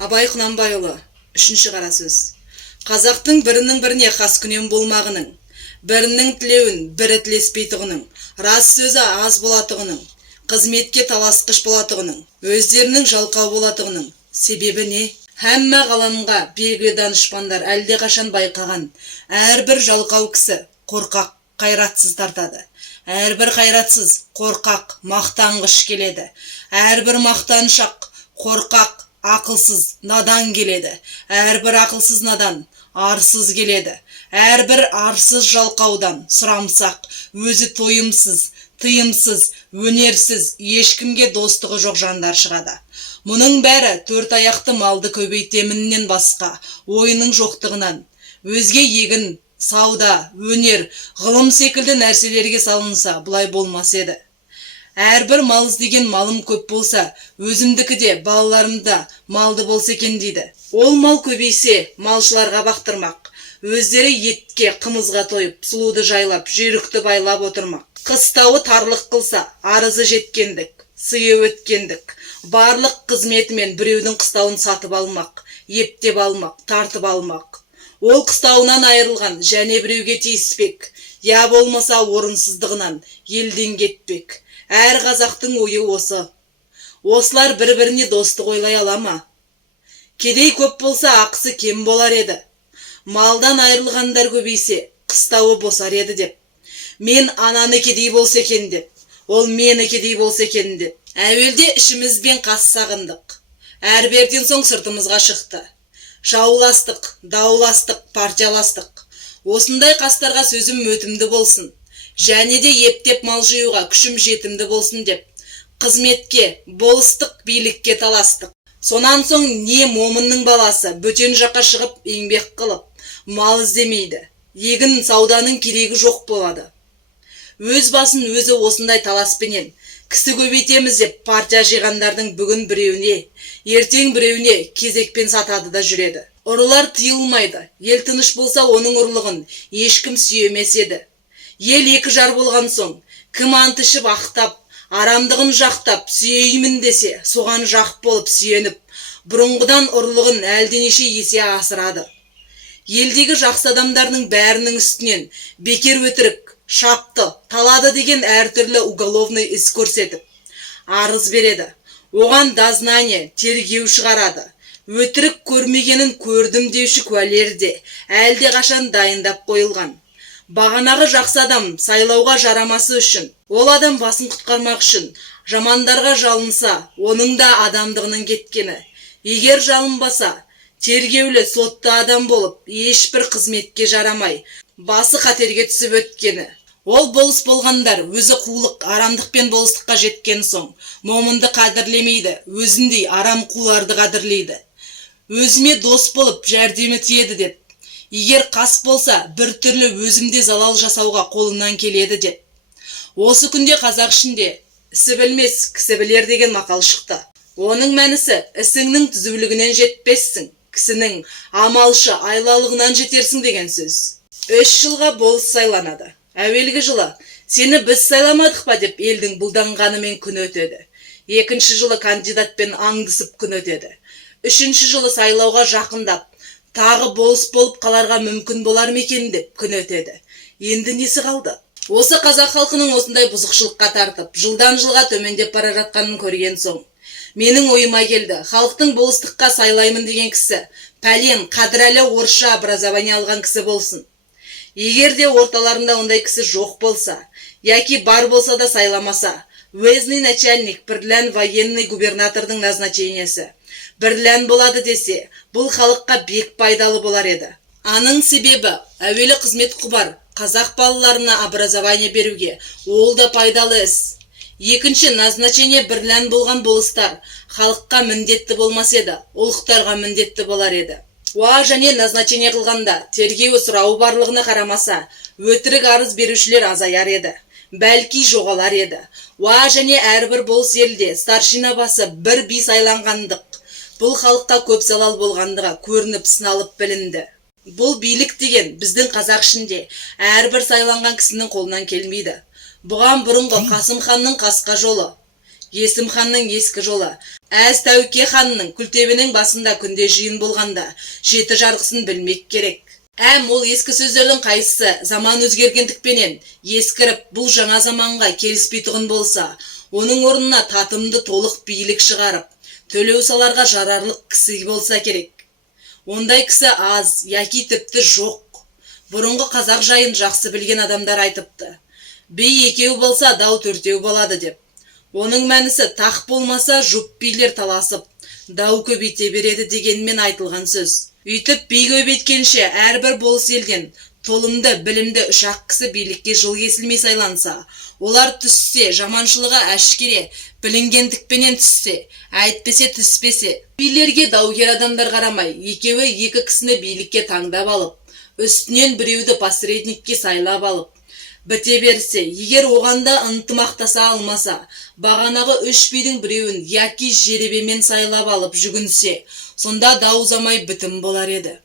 Абай Құнанбайұлы, 3-ші қара сөз. Қазақтың бірінің біріне қас күнен болмағының, бірінің тілеуін бірі тілеспейтұғының, рас сөзі аз болатұғының, қызметке таласқыш болатұғының, өздерінің жалқау болатұғының. Себебі не? Әмма ғаламға белгілі данышпандар әлде қашан байқаған, әрбір жалқау кісі қорқақ, қайратсыз тартады. Әрбір қайратсыз, қорқақ, мақтанғыш келеді. Әрбір мақтаншақ, қорқақ, ақылсыз, надан келеді. Әрбір ақылсыз надан, арсыз келеді. Әрбір арсыз жалқаудан сұрамсақ, өзі тойымсыз, тыйымсыз, өнерсіз, ешкімге достығы жоқ жандар шығады. Мұның бәрі төрт аяқты малды көбейтеміннен басқа ойының жоқтығынан, өзге егін, сауда, өнер, ғылым секілді нәрселерге салынса, бұлай болмас еді. Әрбір мал іздеген малым көп болса, өзімдікі де балаларымда малды болса екен дейді. Ол мал көбейсе, малшыларға бақтырмақ. Өздері етке, қымызға тойып, сұлуды жайлап, жүйрікті байлап отырмақ. Қыстауы тарлық қылса, арызы жеткендік, сыйы өткендік. Барлық қызметімен біреудің қыстауын сатып алмақ, ептеп алмақ, тартып алмақ. Ол қыстауынан айырылған және біреуге тиіспек, я болмаса орынсыздығынан елден кетпек. Әр қазақтың ойы осы. Осылар бір-біріне достық ойлай ала ма? Кедей көп болса ақысы кем болар еді. Малдан айырылғандар көбейсе, қыстауы босар еді деп. Мен ананы кедей болса екен деп, ол мені кедей болса екен деп. Әуелде ішімізбен қас сағындық. Әрберден соң сыртымызға шықты. Жауластық, дауластық, партияластық. Осындай қастарға сөзім өтімді болсын. Және де ептеп мал жиюға күшім жетімді болсын деп. Қызметке, болыстық, билікке таластық. Сонан соң не момынның баласы бөтен жаққа шығып еңбек қылып, мал іздемейді. Егін сауданың керегі жоқ болады. Өз басын өзі осындай таласпенен кісі көбейтеміз деп партия жиғандардың бүгін біреуіне, ертең біреуіне кезекпен сатады да жүреді. Ұрылар тыйылмайды. Ел тыныш болса, оның ұрлығын ешкім сүйемес еді. Ел екі жар болған соң, кім ант ішіп ақтап, арамдығын жақтап, сүйеймін десе, соған жақ болып сүйеніп, бұрынғыдан ұрлығын әлденеше есе асырады. Елдегі жақсы адамдардың бәрінің үстінен бекер өтірік, шапты, талады деген әртүрлі уголовный іс көрсетіп, арыз береді. Оған дознание, тергеу шығарады. Өтірік көрмегенін көрдім деуші куәлер де әлде қашан дайындап қойылған. Бағанағы жақсы адам сайлауға жарамасы үшін, ол адам басын құтқармақ үшін жамандарға жалынса, оның да адамдығының кеткені. Егер жалынбаса, тергеулі сотты адам болып, ешбір қызметке жарамай, басы қатерге түсіп өткені. Ол болыс болғандар өзі қулық, арамдықпен болыстыққа жеткен соң, момынды қадірлемейді, өзіндей арам қуларды қадірлейді. Өзіме дос болып жәрдемі тиеді деп. Егер қас болса, бір түрлі өзімде залал жасауға қолынан келеді деп. Осы күнде қазақ ішінде ісі білмес, кісі білер деген мақал шықты. Оның мәнісі ісіңнің түзулігінен жетпессің, кісінің амалшы айлалығынан жетерсің деген сөз. 3 жылға болыс сайланады. Әуелгі жылы сені біз сайламадық па деп елдің бұлданғанымен күн өтеді. 2-ші жылы кандидатпен аңдысып күн өтеді. 3-ші жылы сайлауға жақындап, тағы болыс болып қаларға мүмкін болар мекен деп күн өтеді. Енді несі қалды? Осы қазақ халқының осындай бұзықшылыққа тартып, жылдан жылға төмендеп бара жатқанын көрген соң, менің ойыма келді, халықтың болыстыққа сайлаймын деген кісі пәлен қадірәлі орысша образование алған кісі болсын. Егер де орталарында ондай кісі жоқ болса, яки бар болса да сайламаса, уездный начальник, бірлән военный губернатордың назначениесі бірлән болады десе, бұл халыққа бек пайдалы болар еді. Аның себебі, әуелі қызмет құбар, қазақ балаларына образование беруге, ол да пайдалы іс. 2-ші назначение бірлән болған болыстар халыққа міндетті болмас еді, ұлықтарға міндетті болар еді. Және назначение қылғанда тергеуі сұрауы барлығына қарамаса, өтірік арыз берушілер азаяр еді, бәлки жоғалар еді. Және әрбір болыс елде старшина басы бір би сайланғандық. Бұл халыққа көп залал болғандыға көрініп сыналып білінді. Бұл билік деген біздің қазақ ішінде әрбір сайланған кісінің қолынан келмейді. Бұған бұрынғы Қасым ханның қасқа жолы, Есім ханның ескі жолы, Әз Тәуке ханның күлтебінің басында күнде жиын болғанда жеті жарғысын білмек керек. Ол ескі сөздердің қайсысы заман өзгергендікпенен ескіріп бұл жаңа заманға келіспейтұғын болса, оның орнына татымды толық билік шығарып, төлеу саларға жарарлық кісі болса керек. Ондай кісі аз, яки тіпті жоқ. Бұрынғы қазақ жайын жақсы білген адамдар айтыпты. Бей екеу болса дау төртеу болады деп. Оның мәнісі тақ болмаса жұп билер таласып, дау көбейте береді дегенмен айтылған сөз. Үйтіп бей көбейткенше әрбір болыс елден толымды, білімді үш-ақ кісі билікке жыл кесілмей сайланса, олар түссе, жаманшылығы әшкере, білінгендікпенен түссе, әйтпесе түспесе, билерге даугер адамдар қарамай, екеуі екі кісіні билікке таңдап алып, үстінен біреуді посредникке сайлап алып, біте берсе, егер оғанда ынтымақтаса алмаса, бағанағы үш бидің біреуін яки жеребемен сайлап алып жүгінсе, сонда дау замай бітім болар еді.